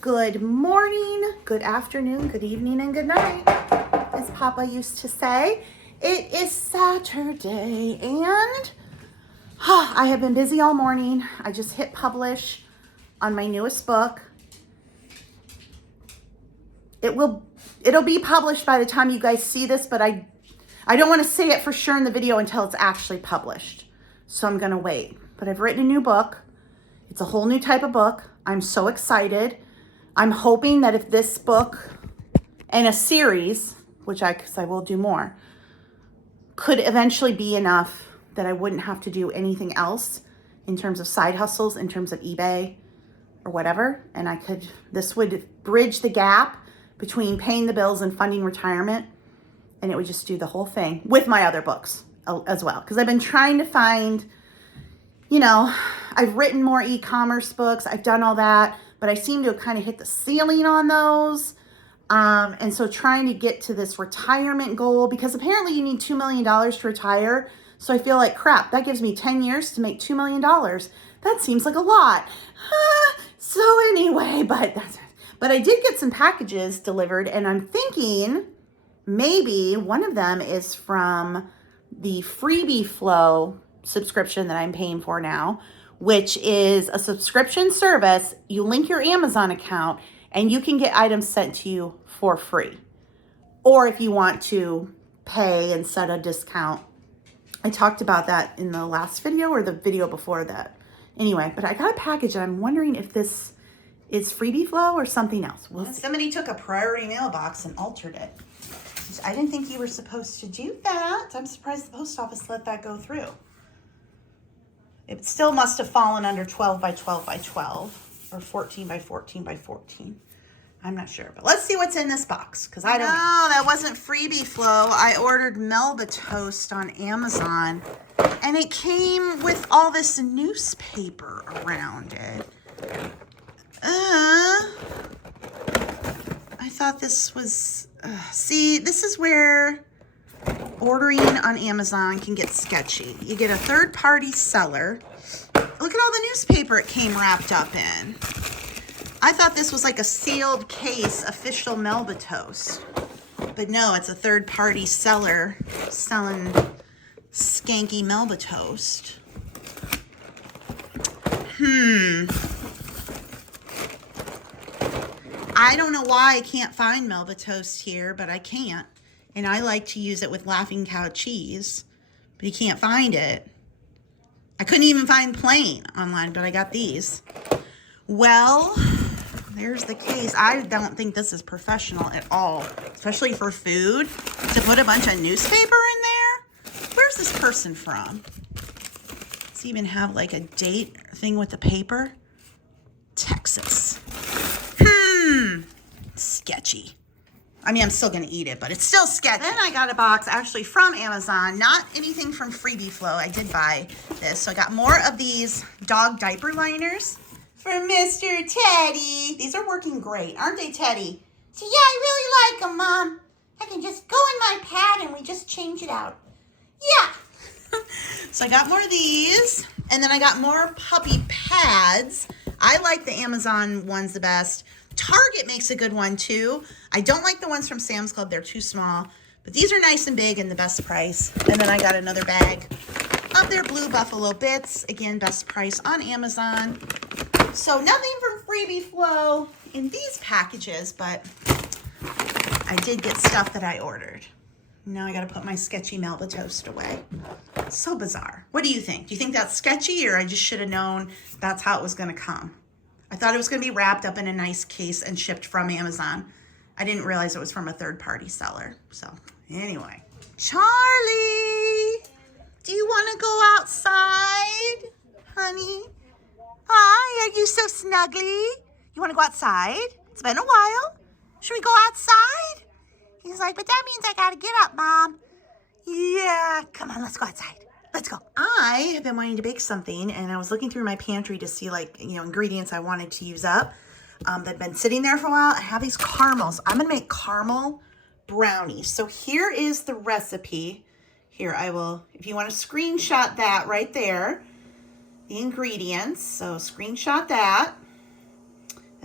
Good morning, good afternoon, good evening, and good night, as Papa used to say. It is Saturday, and I have been busy all morning. I just hit publish on my newest book. It'll be published by the time you guys see this, but I don't want to say it for sure in the video until it's actually published. So I'm going to wait. But I've written a new book. It's a whole new type of book. I'm so excited. I'm hoping that if this book and a series, because I will do more, could eventually be enough that I wouldn't have to do anything else in terms of side hustles, in terms of eBay or whatever. And this would bridge the gap between paying the bills and funding retirement. And it would just do the whole thing with my other books as well. Because I've been trying to find, I've written more e-commerce books. I've done all that, but I seem to have kind of hit the ceiling on those. And so trying to get to this retirement goal, because apparently you need $2 million to retire. So I feel like, crap, that gives me 10 years to make $2 million. That seems like a lot. So anyway, but I did get some packages delivered, and I'm thinking maybe one of them is from the freebie flow subscription that I'm paying for now, which is a subscription service. You link your Amazon account and you can get items sent to you for free. Or if you want to pay and set a discount. I talked about that in the last video or the video before that. Anyway, but I got a package and I'm wondering if this is freebie flow or something else. Somebody took a priority mailbox and altered it. I didn't think you were supposed to do that. I'm surprised the post office let that go through. It still must have fallen under 12 by 12 by 12 or 14 by 14 by 14. I'm not sure, but let's see what's in this box because I don't know. No, that wasn't freebie flow. I ordered Melba toast on Amazon and it came with all this newspaper around it. I thought this was, see, this is where ordering on Amazon can get sketchy. You get a third-party seller. Look at all the newspaper it came wrapped up in. I thought this was like a sealed case official Melba toast. But no, it's a third-party seller selling skanky Melba toast. I don't know why I can't find Melba toast here, but I can't. And I like to use it with Laughing Cow cheese, but you can't find it. I couldn't even find plain online, but I got these. Well, there's the case. I don't think this is professional at all, especially for food, to put a bunch of newspaper in there. Where's this person from? Does he even have like a date thing with the paper? Texas. Sketchy. I mean, I'm still going to eat it, but it's still sketchy. Then I got a box actually from Amazon, not anything from Freebie Flow. I did buy this. So I got more of these dog diaper liners for Mr. Teddy. These are working great, aren't they, Teddy? So yeah, I really like them, Mom. I can just go in my pad and we just change it out. Yeah. So I got more of these, and then I got more puppy pads. I like the Amazon ones the best. Target makes a good one too. I don't like the ones from Sam's Club. They're too small. But these are nice and big and the best price. And then I got another bag of their Blue Buffalo Bits. Again, best price on Amazon. So nothing from Freebie Flow in these packages, but I did get stuff that I ordered. Now I got to put my sketchy Melba toast away. So bizarre. What do you think? Do you think that's sketchy, or I just should have known that's how it was going to come? I thought it was going to be wrapped up in a nice case and shipped from Amazon. I didn't realize it was from a third-party seller. So, anyway. Charlie! Do you want to go outside, honey? Hi, are you so snuggly? You want to go outside? It's been a while. Should we go outside? He's like, but that means I got to get up, Mom. Yeah, come on, let's go outside. Let's go. I have been wanting to bake something, and I was looking through my pantry to see, like, ingredients I wanted to use up that have been sitting there for a while. I have these caramels. I'm going to make caramel brownies. So here is the recipe. Here, I will, if you want to screenshot that right there, the ingredients. So screenshot that.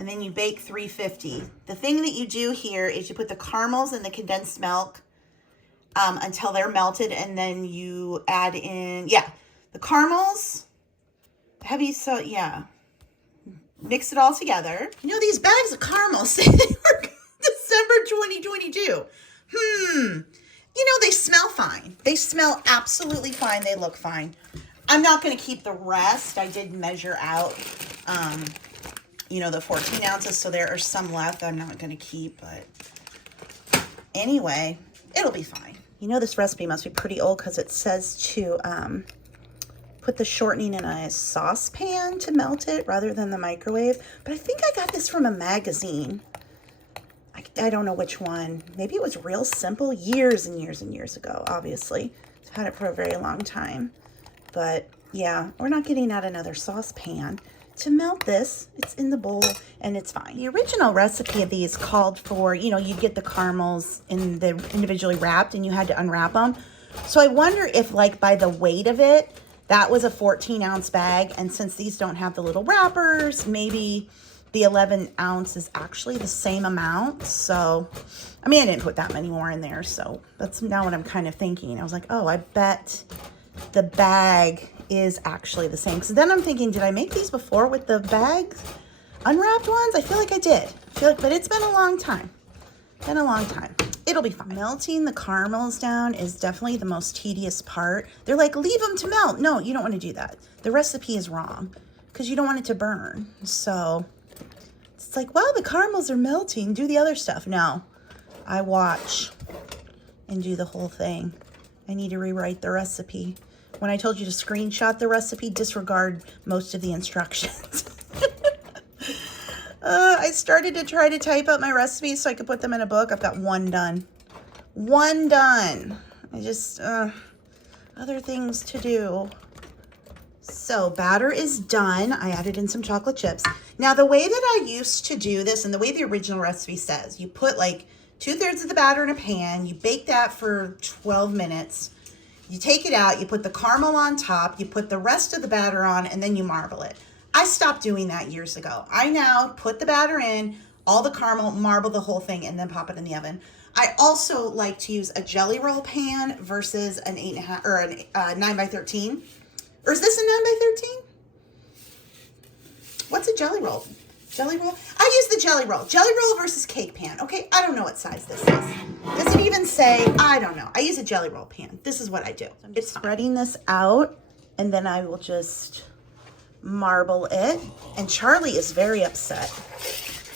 and then you bake 350. The thing that you do here is you put the caramels in the condensed milk until they're melted, and then you add in, the caramels, heavy, so yeah. Mix it all together. You know, these bags of caramels say they were December 2022. You know, they smell fine. They smell absolutely fine. They look fine. I'm not going to keep the rest. I did measure out, you know, the 14 ounces, so there are some left I'm not going to keep, but anyway, it'll be fine. You know, this recipe must be pretty old because it says to put the shortening in a saucepan to melt it rather than the microwave, but I think I got this from a magazine. I don't know which one. Maybe it was Real Simple years and years and years ago, obviously. I've had it for a very long time. But yeah, we're not getting out another saucepan to melt this. It's in the bowl and it's fine. The original recipe of these called for, you know, you'd get the caramels in the individually wrapped and you had to unwrap them. So I wonder if, like, by the weight of it, that was a 14-ounce bag. And since these don't have the little wrappers, maybe the 11 ounce is actually the same amount. So, I mean, I didn't put that many more in there. So that's now what I'm kind of thinking. I was like, oh, I bet the bag is actually the same. So then I'm thinking, did I make these before with the bags, unwrapped ones? I feel like I did. But it's been a long time. It'll be fine. Melting the caramels down is definitely the most tedious part. They're like, leave them to melt. No, you don't want to do that. The recipe is wrong because you don't want it to burn. So it's like, well, the caramels are melting. Do the other stuff. No, I watch and do the whole thing. I need to rewrite the recipe. When I told you to screenshot the recipe, disregard most of the instructions. I started to try to type up my recipes so I could put them in a book. I've got one done. One done. I just, other things to do. So batter is done. I added in some chocolate chips. Now the way that I used to do this and the way the original recipe says, you put like 2/3 of the batter in a pan, you bake that for 12 minutes. You take it out, you put the caramel on top, you put the rest of the batter on, and then you marble it. I stopped doing that years ago. I now put the batter in, all the caramel, marble the whole thing, and then pop it in the oven. I also like to use a jelly roll pan versus an 8.5 or a 9x13. Or is this a 9x13? What's a jelly roll? Jelly roll? I use the jelly roll. Jelly roll versus cake pan. Okay, I don't know what size this is. Does it even say? I don't know. I use a jelly roll pan. This is what I do. I'm just spreading this out, and then I will just marble it. And Charlie is very upset.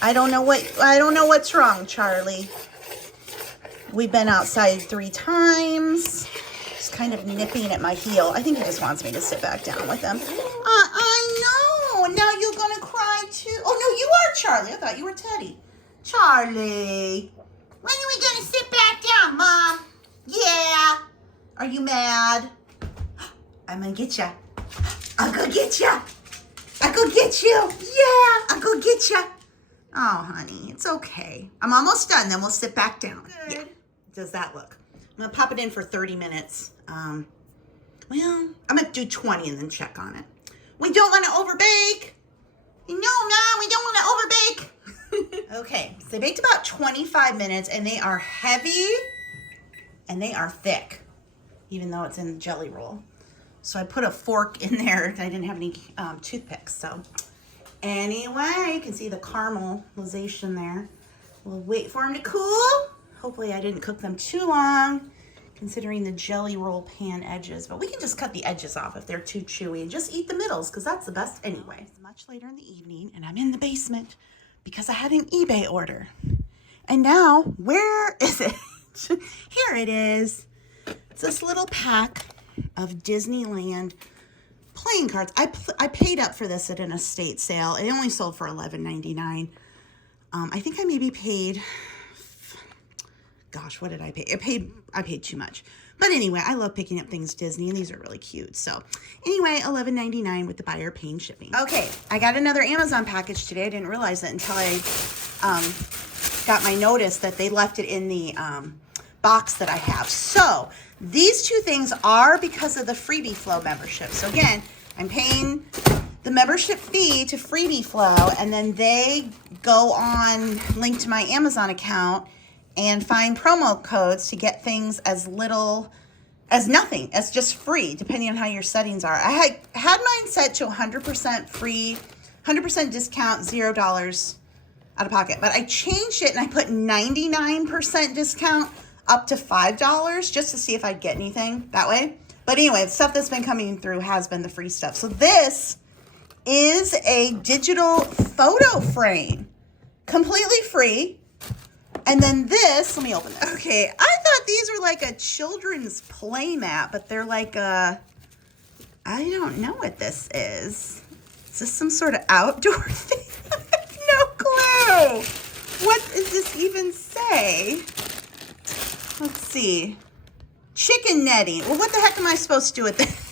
I don't know what's wrong, Charlie. We've been outside 3 times. Just kind of nipping at my heel. I think he just wants me to sit back down with him. I know. Now you're gonna cry too. Oh no, you are Charlie. I thought you were Teddy. Charlie. When are we gonna sit back down, Mom? Yeah. Are you mad? I'm gonna get ya. I'll go get ya. I'll go get you. Yeah, I'll go get ya. Oh, honey, it's okay. I'm almost done. Then we'll sit back down. Good. Yeah. Does that look? I'm gonna pop it in for 30 minutes. Well, I'm gonna do 20 and then check on it. We don't want to overbake. No, Mom, we don't want to overbake. Okay, so they baked about 25 minutes, and they are heavy, and they are thick, even though it's in the jelly roll. So I put a fork in there. I didn't have any toothpicks, so anyway, you can see the caramelization there. We'll wait for them to cool. Hopefully I didn't cook them too long, considering the jelly roll pan edges, but we can just cut the edges off if they're too chewy and just eat the middles because that's the best anyway. It's much later in the evening and I'm in the basement because I had an eBay order. And now, where is it? Here it is. It's this little pack of Disneyland playing cards. I paid up for this at an estate sale. It only sold for $11.99. I think I maybe paid, gosh, what did I pay? I paid too much. But anyway, I love picking up things Disney, and these are really cute. So anyway, $11.99 with the buyer paying shipping. Okay, I got another Amazon package today. I didn't realize it until I got my notice that they left it in the box that I have. So these 2 things are because of the Freebie Flow membership. So again, I'm paying the membership fee to Freebie Flow, and then they go on, link to my Amazon account, and find promo codes to get things as little as nothing, as just free, depending on how your settings are. I had mine set to 100% free, 100% discount, $0 out of pocket. But I changed it and I put 99% discount up to $5 just to see if I'd get anything that way. But anyway, the stuff that's been coming through has been the free stuff. So this is a digital photo frame, completely free. And then this, let me open this. Okay, I thought these were like a children's play mat, but they're like a, I don't know what this is. Is this some sort of outdoor thing? I have no clue. What does this even say? Let's see. Chicken netting. Well, what the heck am I supposed to do with this?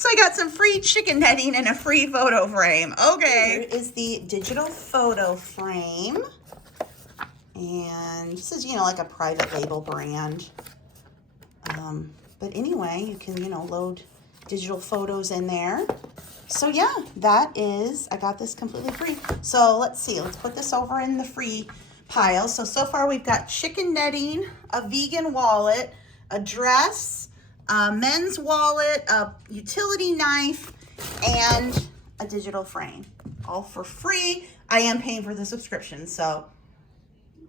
So I got some free chicken netting and a free photo frame. Okay. Here is the digital photo frame. And this is, you know, like a private label brand. But anyway, you can, you know, load digital photos in there. So yeah, that is, I got this completely free. So let's see, let's put this over in the free pile. So far we've got chicken netting, a vegan wallet, a dress, a men's wallet, a utility knife, and a digital frame. All for free. I am paying for the subscription, so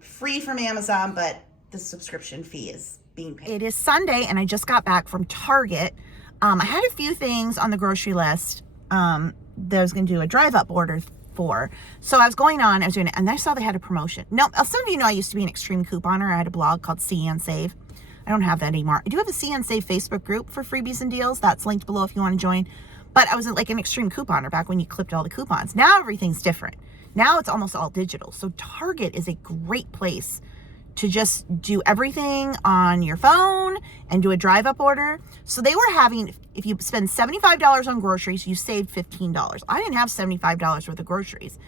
free from Amazon, but the subscription fee is being paid. It is Sunday and I just got back from Target. I had a few things on the grocery list that I was going to do a drive-up order for. So I was going on, I was doing it, and I saw they had a promotion. Now, some of you know I used to be an extreme couponer. I had a blog called See and Save. I don't have that anymore. I do have a See and Save Facebook group for freebies and deals. That's linked below if you want to join. But I was like an extreme couponer back when you clipped all the coupons. Now everything's different. Now it's almost all digital. So Target is a great place to just do everything on your phone and do a drive-up order. So they were having, if you spend $75 on groceries, you save $15. I didn't have $75 worth of groceries.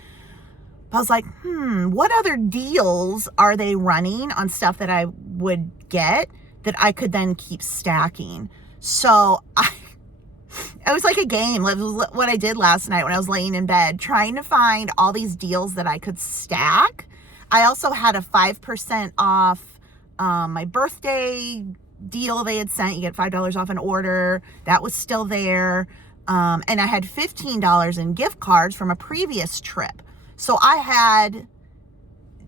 But I was like, what other deals are they running on stuff that I would get that I could then keep stacking? So it was like a game. It was what I did last night when I was laying in bed, trying to find all these deals that I could stack. I also had a 5% off my birthday deal they had sent. You get $5 off an order. That was still there. And I had $15 in gift cards from a previous trip. So I had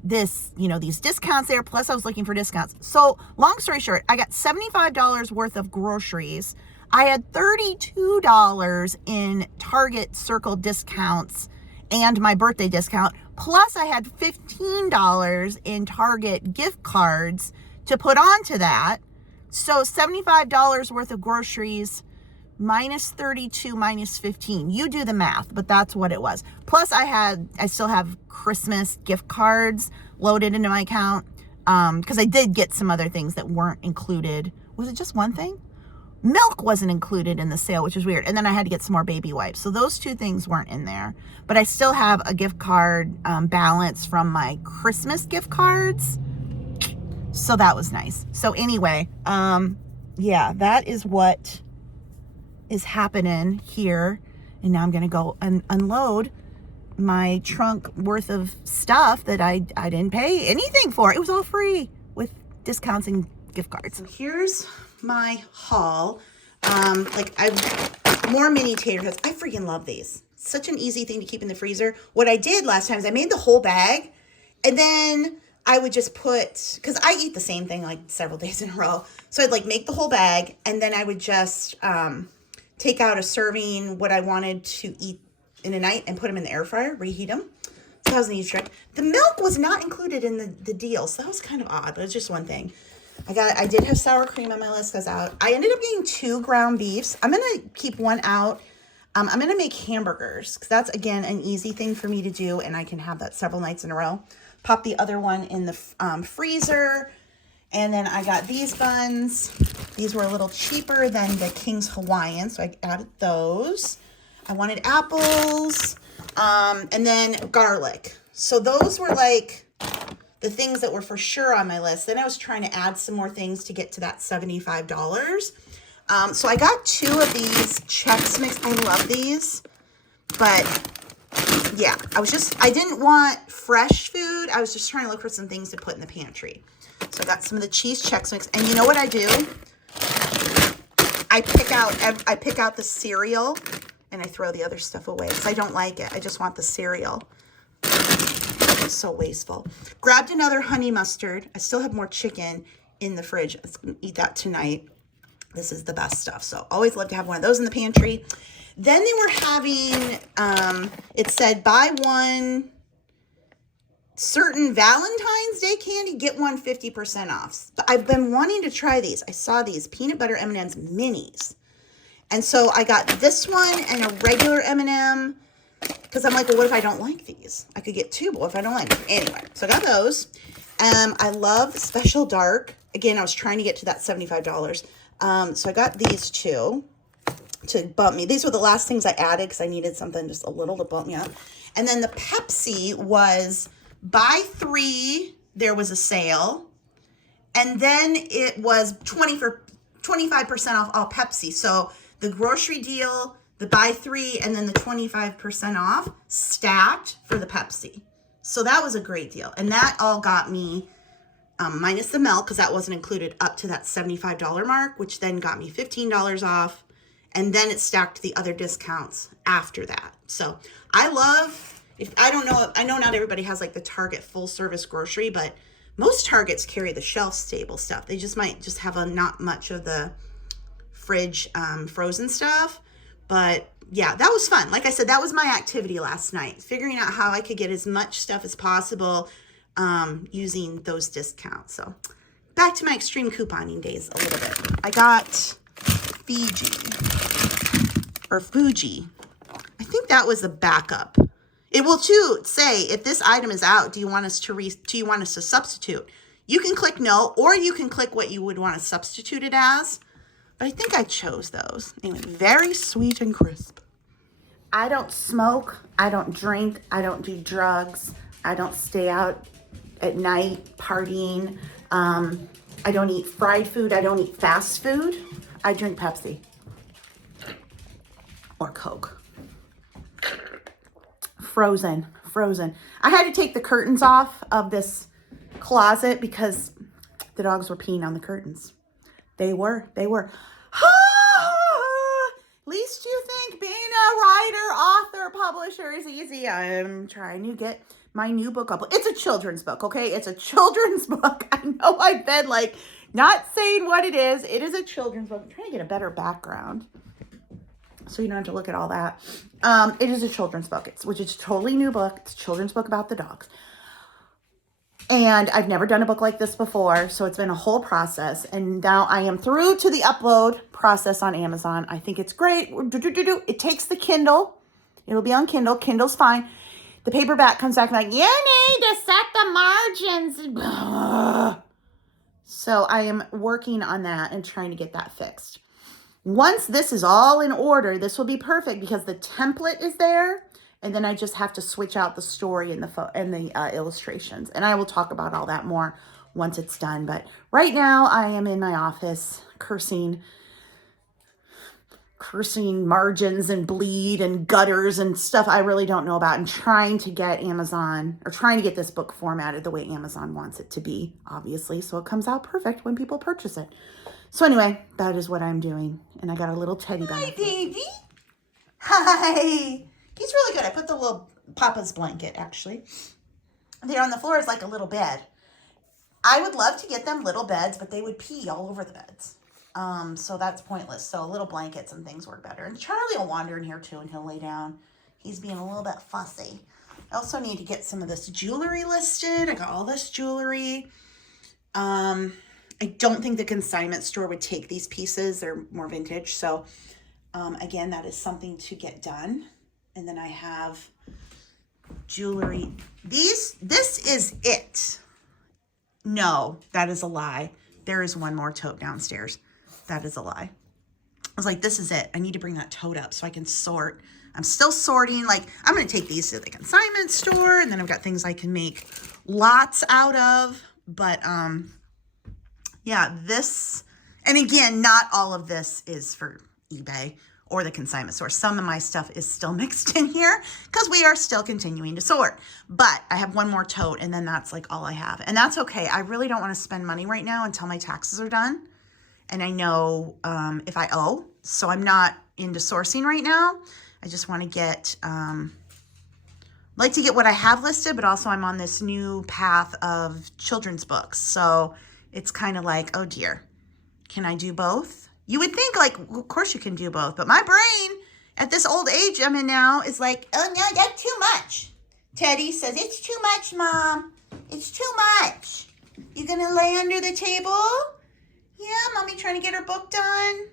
this, you know, these discounts there. Plus I was looking for discounts. So long story short, I got $75 worth of groceries. I had $32 in Target Circle discounts and my birthday discount. Plus I had $15 in Target gift cards to put onto that. So $75 worth of groceries minus 32 minus 15. You do the math, but that's what it was. Plus I still have Christmas gift cards loaded into my account. Cause I did get some other things that weren't included. Was it just one thing? Milk wasn't included in the sale, which is weird. And then I had to get some more baby wipes. So those two things weren't in there, but I still have a gift card balance from my Christmas gift cards. So that was nice. So anyway, yeah, that is what is happening here. And now I'm going to go and unload my trunk worth of stuff that I didn't pay anything for. It was all free with discounts and gift cards. So here's my haul. I've more mini tater tots. I freaking love these. Such an easy thing to keep in the freezer. What I did last time is I made the whole bag, and then I would just put, because I eat the same thing like several days in a row. So I'd like make the whole bag, and then I would just take out a serving, what I wanted to eat in a night, and put them in the air fryer, reheat them. So that was an easy trick. The milk was not included in the deal, so that was kind of odd, but it's just one thing. I did have sour cream on my list because I ended up getting 2 ground beefs. I'm going to keep one out. I'm going to make hamburgers because that's, again, an easy thing for me to do, and I can have that several nights in a row. Pop the other one in the freezer, and then I got these buns. These were a little cheaper than the King's Hawaiian, so I added those. I wanted apples, and then garlic. So those were like the things that were for sure on my list. Then I was trying to add some more things to get to that $75. So I got 2 of these Chex Mix. I love these, but yeah, I didn't want fresh food. I was just trying to look for some things to put in the pantry. So I got some of the cheese Chex Mix, and you know what I do? I pick out the cereal, and I throw the other stuff away because I don't like it. I just want the cereal. It's so wasteful. Grabbed another honey mustard. I still have more chicken in the fridge. I'm going to eat that tonight. This is the best stuff. So always love to have one of those in the pantry. Then they were having, it said buy one certain Valentine's Day candy, get one 50% off. But I've been wanting to try these. I saw these peanut butter M&M's minis. And so I got this one and a regular M&M because I'm like, well, what if I don't like these? I could get 2, but what if I don't like them? Anyway, so I got those. I love Special Dark. Again, I was trying to get to that $75. So I got these 2 to bump me. These were the last things I added because I needed something just a little to bump me up. And then the Pepsi was buy 3, there was a sale. And then it was 25% off all Pepsi. So the grocery deal, the buy 3, and then the 25% off stacked for the Pepsi. So that was a great deal. And that all got me, minus the milk, because that wasn't included, up to that $75 mark, which then got me $15 off. And then it stacked the other discounts after that. So I love, I know not everybody has like the Target full service grocery, but most Targets carry the shelf stable stuff. They just might just have not much of the fridge frozen stuff. But yeah, that was fun. Like I said, that was my activity last night, figuring out how I could get as much stuff as possible using those discounts. So back to my extreme couponing days a little bit. I got Fuji. I think that was a backup. It will too say if this item is out, do you want us to substitute? You can click no, or you can click what you would want to substitute it as. But I think I chose those. Anyway, very sweet and crisp. I don't smoke. I don't drink. I don't do drugs. I don't stay out at night partying. I don't eat fried food. I don't eat fast food. I drink Pepsi or Coke. Frozen. I had to take the curtains off of this closet because the dogs were peeing on the curtains. They were. Least you think being a writer, author, publisher is easy. I'm trying to get my new book up. It's a children's book, okay? It's a children's book. I know I've been like not saying what it is. It is a children's book. I'm trying to get a better background so you don't have to look at all that. It is a children's book, which is a totally new book. It's a children's book about the dogs. And I've never done a book like this before, so it's been a whole process. And now I am through to the upload process on Amazon. I think it's great. It takes the Kindle. It'll be on Kindle. Kindle's fine. The paperback comes back like, you need to set the margins. So I am working on that and trying to get that fixed. Once this is all in order, this will be perfect because the template is there. And then I just have to switch out the story and the illustrations. And I will talk about all that more once it's done. But right now I am in my office cursing margins and bleed and gutters and stuff I really don't know about, and trying to get this book formatted the way Amazon wants it to be, obviously. So it comes out perfect when people purchase it. So anyway, that is what I'm doing. And I got a little teddy bear. Hi, baby. Hi. He's really good. I put the little Papa's blanket, actually. There on the floor is like a little bed. I would love to get them little beds, but they would pee all over the beds. So that's pointless. So little blankets and things work better. And Charlie will wander in here too, and he'll lay down. He's being a little bit fussy. I also need to get some of this jewelry listed. I got all this jewelry. I don't think the consignment store would take these pieces. They're more vintage. So again, that is something to get done. And then I have jewelry. This is it. No, that is a lie. There is one more tote downstairs. That is a lie. I was like, this is it. I need to bring that tote up so I can sort. I'm still sorting. Like, I'm going to take these to the consignment store. And then I've got things I can make lots out of. But, yeah, this. And again, not all of this is for eBay or the consignment store. Some of my stuff is still mixed in here because we are still continuing to sort. But I have one more tote, and then that's like all I have. And that's okay. I really don't want to spend money right now until my taxes are done. And I know if I owe. So I'm not into sourcing right now. I just want to get, like to get what I have listed, but also I'm on this new path of children's books. So it's kind of like, oh dear, can I do both? You would think like, well, of course you can do both, but my brain at this old age I'm in now is like, oh no, that's too much. Teddy says, it's too much, Mom. It's too much. You gonna lay under the table? Yeah, Mommy trying to get her book done.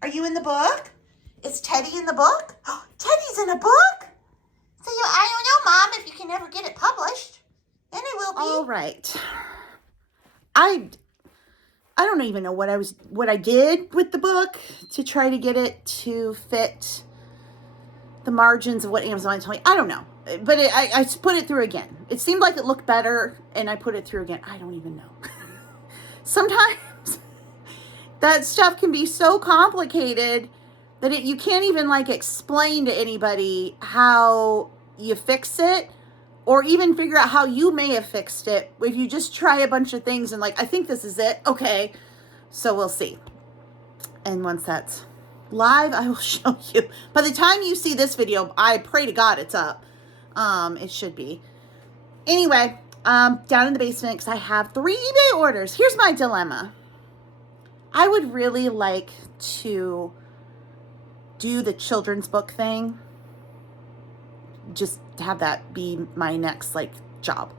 Are you in the book? Is Teddy in the book? Oh, Teddy's in a book? So I don't know, Mom, if you can ever get it published. Then it will be. All right. I don't even know what I did with the book to try to get it to fit the margins of what Amazon told me. I don't know. But I put it through again. It seemed like it looked better, and I put it through again. I don't even know. Sometimes that stuff can be so complicated that you can't even like explain to anybody how you fix it, or even figure out how you may have fixed it if you just try a bunch of things and like, I think this is it. Okay, so we'll see. And once that's live, I will show you. By the time you see this video, I pray to God it's up. It should be. Anyway, down in the basement, because I have 3 eBay orders. Here's my dilemma. I would really like to do the children's book thing. Just have that be my next like job.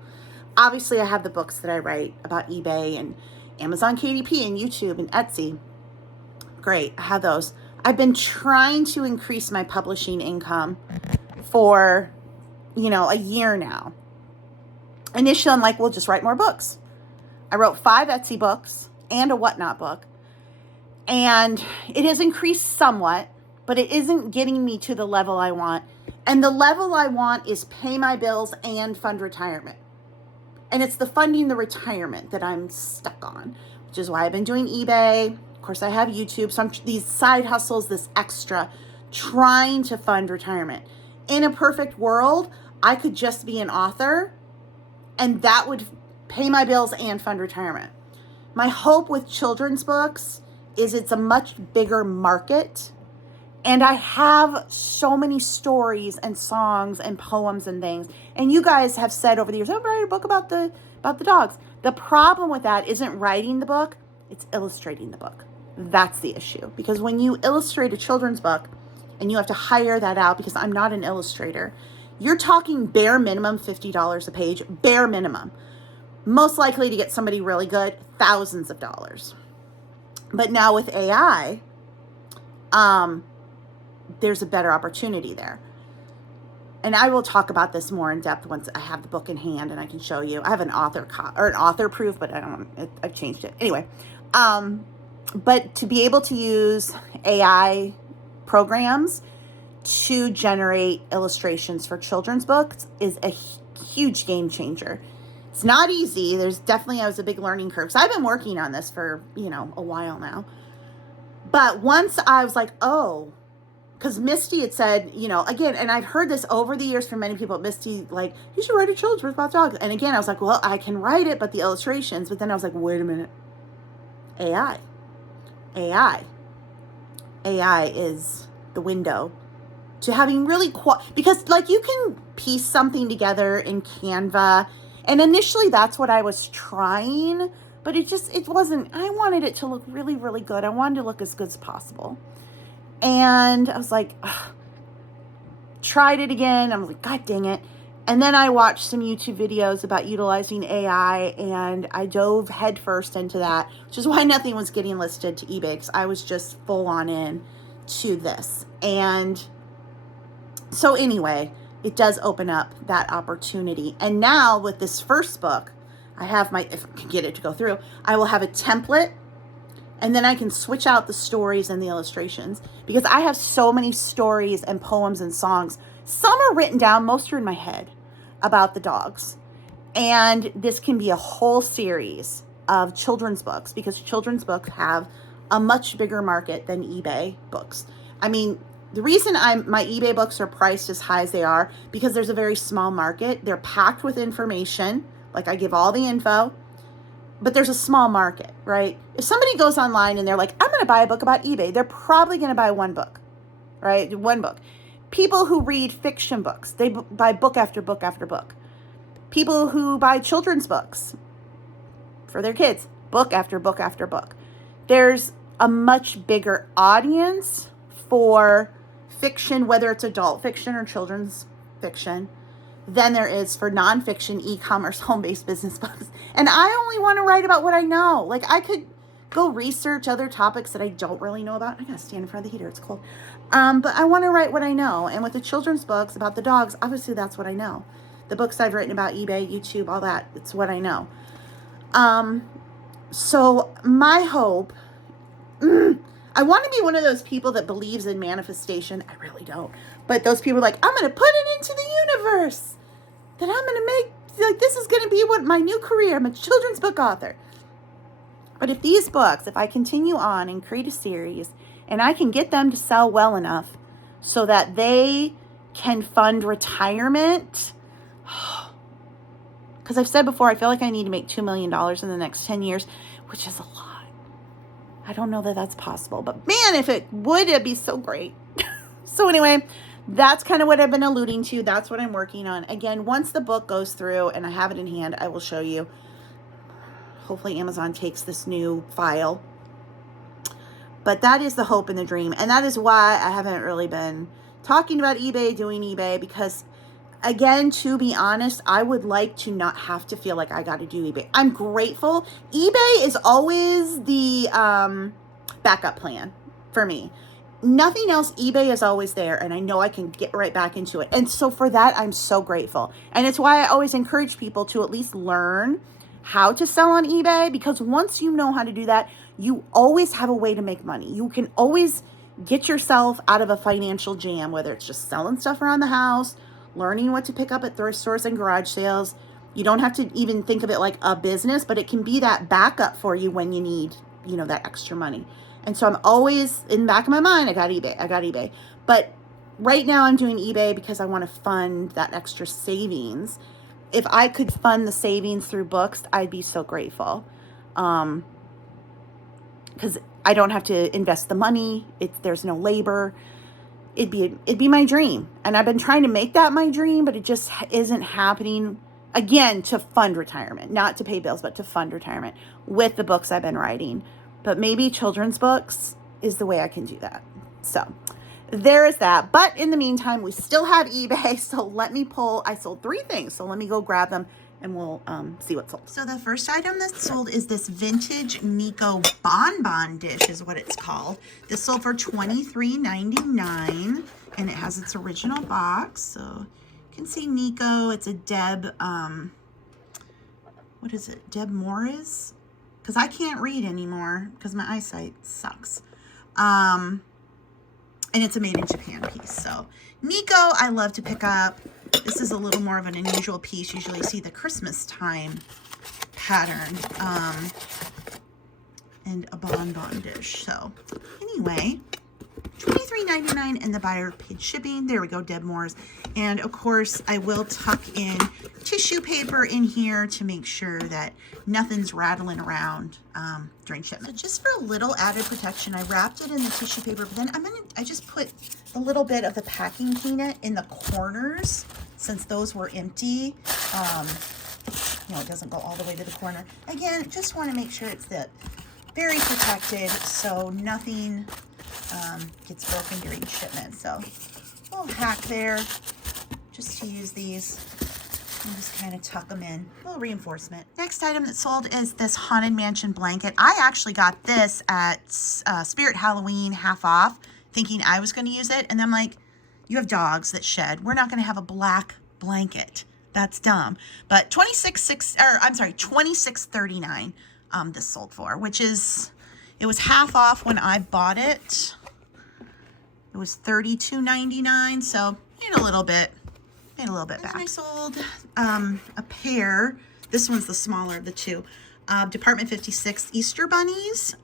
Obviously, I have the books that I write about eBay and Amazon KDP and YouTube and Etsy. Great, I have those. I've been trying to increase my publishing income for, a year now. Initially, I'm like, we'll just write more books. I wrote 5 Etsy books and a Whatnot book. And it has increased somewhat, but it isn't getting me to the level I want. And the level I want is pay my bills and fund retirement. And it's the funding the retirement that I'm stuck on, which is why I've been doing eBay. Of course, I have YouTube. So these side hustles, this extra, trying to fund retirement. In a perfect world, I could just be an author, and that would pay my bills and fund retirement. My hope with children's books is it's a much bigger market. And I have so many stories and songs and poems and things. And you guys have said over the years, I'm writing a book about the dogs. The problem with that isn't writing the book, it's illustrating the book. That's the issue. Because when you illustrate a children's book and you have to hire that out, because I'm not an illustrator, you're talking bare minimum $50 a page, bare minimum. Most likely to get somebody really good, thousands of dollars. But now with AI, there's a better opportunity there. And I will talk about this more in depth once I have the book in hand and I can show you. I have an author proof, but I've changed it. Anyway, but to be able to use AI programs to generate illustrations for children's books is a huge game changer. It's not easy. There's definitely, I was a big learning curve. So I've been working on this for, a while now. But once I was like, oh, because Misty had said, again, and I've heard this over the years from many people, Misty, like, you should write a children's book about dogs. And again, I was like, well, I can write it, but the illustrations. But then I was like, wait a minute. AI is the window to having really, because like you can piece something together in Canva. And initially that's what I was trying, but it wasn't, I wanted it to look really, really good. I wanted to look as good as possible. And I was like, ugh. Tried it again. I was like, God dang it. And then I watched some YouTube videos about utilizing AI, and I dove headfirst into that, which is why nothing was getting listed to eBay, because I was just full on in to this. And so anyway, it does open up that opportunity. And now with this first book, I have if I can get it to go through, I will have a template, and then I can switch out the stories and the illustrations, because I have so many stories and poems and songs. Some are written down, most are in my head, about the dogs. And this can be a whole series of children's books, because children's books have a much bigger market than eBay books. I mean, the reason my eBay books are priced as high as they are, because there's a very small market. They're packed with information. Like, I give all the info, but there's a small market, right? If somebody goes online and they're like, I'm going to buy a book about eBay, they're probably going to buy one book, right? One book. People who read fiction books, they buy book after book after book. People who buy children's books for their kids, book after book after book. There's a much bigger audience for fiction, whether it's adult fiction or children's fiction, than there is for nonfiction, e-commerce, home-based business books. And I only want to write about what I know. Like, I could go research other topics that I don't really know about. I gotta stand in front of the heater, it's cold. But I want to write what I know. And with the children's books about the dogs, obviously that's what I know. The books I've written about eBay, YouTube, all that, it's what I know. So my hope, I want to be one of those people that believes in manifestation. I really don't. But those people are like, I'm going to put it into the universe. That I'm going to make, like, this is going to be what my new career. I'm a children's book author. But if these books, if I continue on and create a series, and I can get them to sell well enough so that they can fund retirement, because I've said before, I feel like I need to make $2 million in the next 10 years, which is a lot. I don't know that that's possible, but man, if it would, it'd be so great. So anyway, that's kind of what I've been alluding to. That's what I'm working on. Again, once the book goes through and I have it in hand, I will show you. Hopefully Amazon takes this new file. But that is the hope and the dream. And that is why I haven't really been talking about eBay, doing eBay, because again, to be honest, I would like to not have to feel like I got to do eBay. I'm grateful. eBay is always the backup plan for me. Nothing else, eBay is always there, and I know I can get right back into it. And so for that, I'm so grateful. And it's why I always encourage people to at least learn how to sell on eBay, because once you know how to do that, you always have a way to make money. You can always get yourself out of a financial jam, whether it's just selling stuff around the house, learning what to pick up at thrift stores and garage sales. You don't have to even think of it like a business, but it can be that backup for you when you need, you know, that extra money. And so I'm always in the back of my mind, I got eBay. But right now I'm doing eBay because I want to fund that extra savings. If I could fund the savings through books, I'd be so grateful. Because I don't have to invest the money. There's no labor. It'd be my dream. And I've been trying to make that my dream, but it just isn't happening. Again, to fund retirement, not to pay bills, but to fund retirement with the books I've been writing. But maybe children's books is the way I can do that. So there is that. But in the meantime, we still have eBay. So let me I sold 3 things. So let me go grab them and we'll see what's sold. So the first item that's sold is this vintage Nico bonbon dish is what it's called. This sold for $23.99 and it has its original box. So you can see Nico. It's a Deb, what is it? Deb Morris? Because I can't read anymore because my eyesight sucks. And it's a made in Japan piece. So Nico, I love to pick up. This is a little more of an unusual piece. Usually you see the Christmas time pattern. And a bonbon dish. So anyway, $23.99 and the buyer paid shipping. There we go, Deb Moore's. And of course, I will tuck in tissue paper in here to make sure that nothing's rattling around during shipment. So just for a little added protection, I wrapped it in the tissue paper, but then I just put a little bit of the packing peanut in the corners since those were empty. You know, it doesn't go all the way to the corner. Again, just want to make sure it's very protected so nothing gets broken during shipment. So a little hack there just to use these and just kind of tuck them in. A little reinforcement. Next item that sold is this Haunted Mansion blanket. I actually got this at Spirit Halloween half off, thinking I was going to use it. And then I'm like, you have dogs that shed. We're not going to have a black blanket. That's dumb. But $26.39 this sold for, which is, it was half off when I bought it. It was $32.99, so made a little bit back. I sold a pair. This one's the smaller of the two. Department 56 Easter bunnies.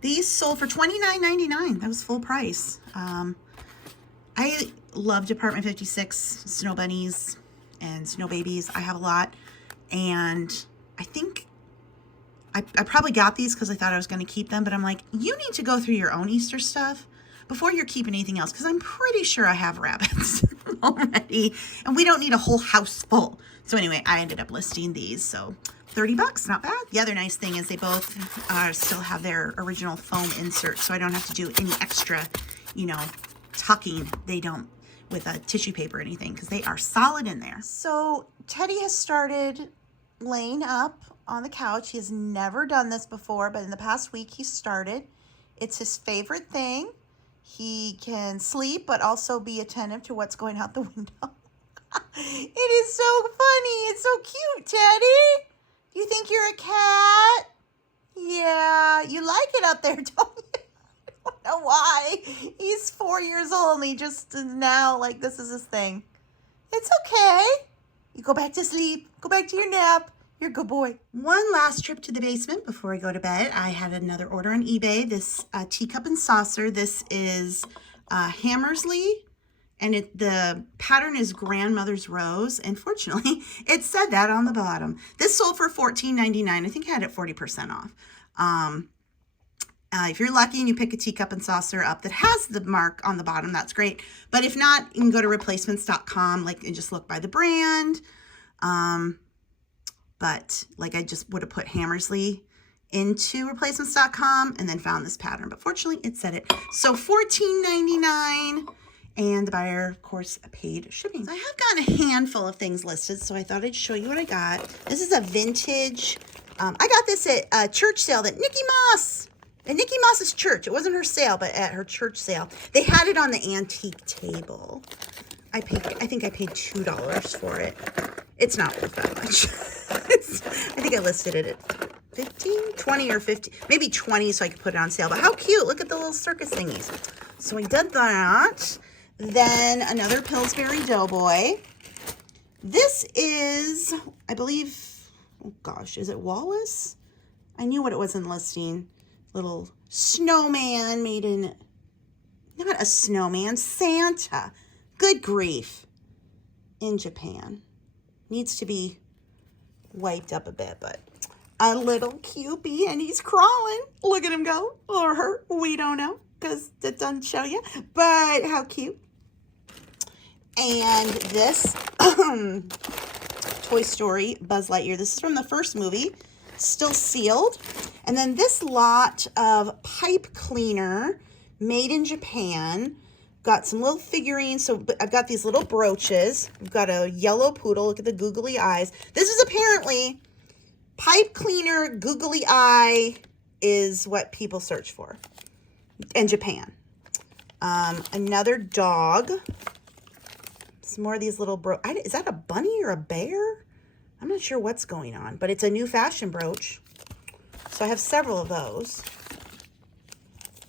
These sold for $29.99. That was full price. I love Department 56 snow bunnies and snow babies. I have a lot. And I think I probably got these because I thought I was going to keep them. But I'm like, you need to go through your own Easter stuff before you're keeping anything else. Because I'm pretty sure I have rabbits already. And we don't need a whole house full. So anyway, I ended up listing these. So $30, not bad. The other nice thing is they both still have their original foam insert, so I don't have to do any extra, you know, tucking. They don't with a tissue paper or anything because they are solid in there. So Teddy has started laying up on the couch. He has never done this before, but in the past week he started. It's his favorite thing. He can sleep, but also be attentive to what's going out the window. It is so funny. It's so cute, Teddy. You think you're a cat? Yeah, you like it up there, don't you? I don't know why. He's 4 years old and he just is now like this is his thing. It's okay. You go back to sleep. Go back to your nap. You're a good boy. One last trip to the basement before I go to bed. I had another order on eBay. This teacup and saucer. This is Hammersley. And the pattern is Grandmother's Rose. And fortunately, it said that on the bottom. This sold for $14.99. I think I had it 40% off. If you're lucky and you pick a teacup and saucer up that has the mark on the bottom, that's great. But if not, you can go to replacements.com and just look by the brand. But like I just would have put Hammersley into replacements.com and then found this pattern. But fortunately, it said it. So $14.99. And the buyer, of course, paid shipping. So I have gotten a handful of things listed, so I thought I'd show you what I got. This is a vintage. I got this at a church sale that Nikki Moss, at Nikki Moss's church. It wasn't her sale, but at her church sale. They had it on the antique table. I think I paid $2 for it. It's not worth that much. I think I listed it at 15, 20 or 50, maybe 20 so I could put it on sale. But how cute. Look at the little circus thingies. So I did that. Then another Pillsbury Doughboy. This is, I believe, oh gosh, is it Wallace? I knew what it was in listing. Little snowman made in, not a snowman, Santa. Good grief. In Japan. Needs to be wiped up a bit, but a little cupie and he's crawling. Look at him go, or her, we don't know because it doesn't show you, but how cute. And this Toy Story Buzz Lightyear. This is from the first movie, still sealed. And then this lot of pipe cleaner made in Japan. Got some little figurines. So I've got these little brooches. We've got a yellow poodle. Look at the googly eyes. This is apparently pipe cleaner googly eye is what people search for in Japan. Another dog. Some more of these little is that a bunny or a bear? I'm not sure what's going on, but it's a new fashion brooch. So I have several of those.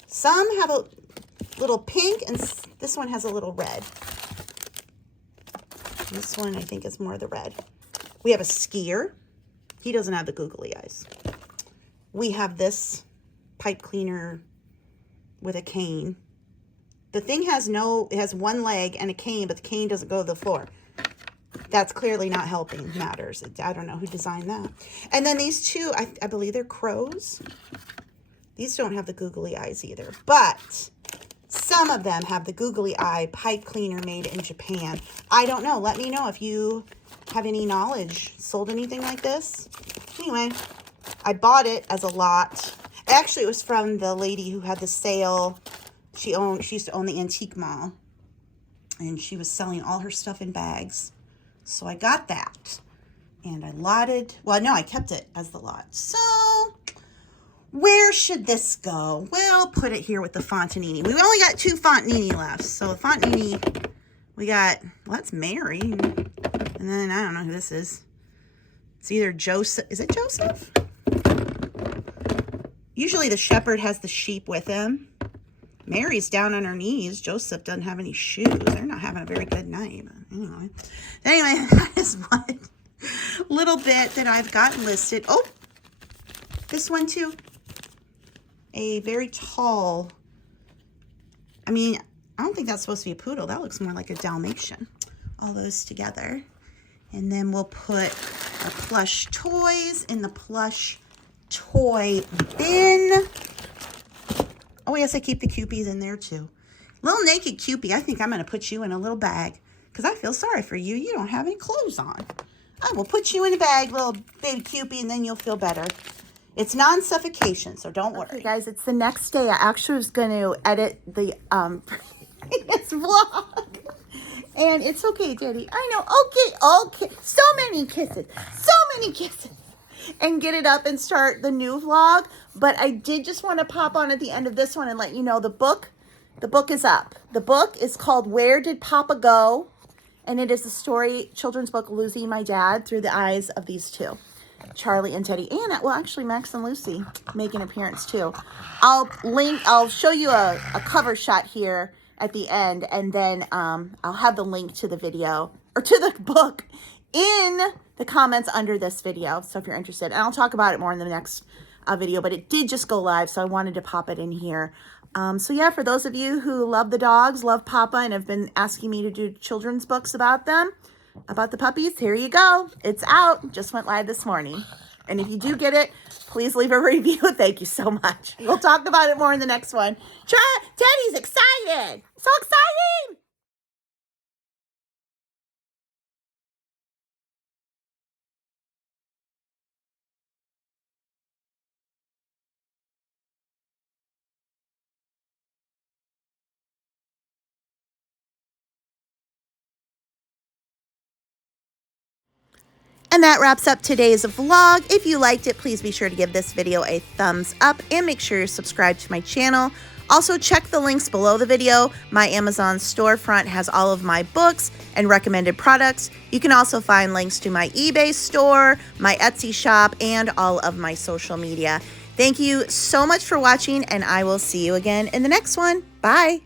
Some have a little pink, and this one has a little red. This one, I think, is more of the red. We have a skier. He doesn't have the googly eyes. We have this pipe cleaner with a cane. The thing has it has one leg and a cane, but the cane doesn't go to the floor. That's clearly not helping matters. I don't know who designed that. And then these two, I believe they're crows. These don't have the googly eyes either, but some of them have the googly eye pipe cleaner made in Japan. I don't know. Let me know if you have any knowledge. Sold anything like this? Anyway, I bought it as a lot. Actually, it was from the lady who had the sale. She used to own the antique mall, and she was selling all her stuff in bags. So I got that, and I lotted. Well, no, I kept it as the lot. So where should this go? Well, put it here with the Fontanini. We've only got 2 Fontanini left. So the Fontanini, we got, well, that's Mary. And then I don't know who this is. It's either Joseph. Is it Joseph? Usually the shepherd has the sheep with him. Mary's down on her knees. Joseph doesn't have any shoes. They're not having a very good night. But anyway, that is one little bit that I've got listed. Oh, this one too. a very tall, I mean, I don't think that's supposed to be a poodle. That looks more like a Dalmatian. All those together. And then we'll put our plush toys in the plush toy bin. Oh, yes, I keep the Cupies in there too. Little naked Cupie, I think I'm going to put you in a little bag because I feel sorry for you. You don't have any clothes on. I will put you in a bag, little baby Cupie, and then you'll feel better. It's non-suffocation, so don't worry. Okay, guys, it's the next day. I actually was going to edit the this vlog. And it's okay, Daddy. I know. Okay. So many kisses. So many kisses. And get it up and start the new vlog. But I did just want to pop on at the end of this one and let you know the book is up. The book is called Where Did Papa Go? And it is a story, children's book, Losing My Dad through the eyes of these two, Charlie and Teddy. And, well, actually, Max and Lucy make an appearance, too. I'll show you a cover shot here at the end, and then I'll have the link to the video, or to the book, in the comments under this video, so if you're interested. And I'll talk about it more in the next video, but it did just go live, so I wanted to pop it in here. So yeah, for those of you who love the dogs, love Papa, and have been asking me to do children's books about them, about the puppies, here you go. It's out. Just went live this morning. And if you do get it, please leave a review. Thank you so much. We'll talk about it more in the next one. Teddy's excited. So exciting. And that wraps up today's vlog. If you liked it, please be sure to give this video a thumbs up and make sure you're subscribed to my channel. Also, check the links below the video. My Amazon storefront has all of my books and recommended products. You can also find links to my eBay store, my Etsy shop, and all of my social media. Thank you so much for watching, and I will see you again in the next one. Bye.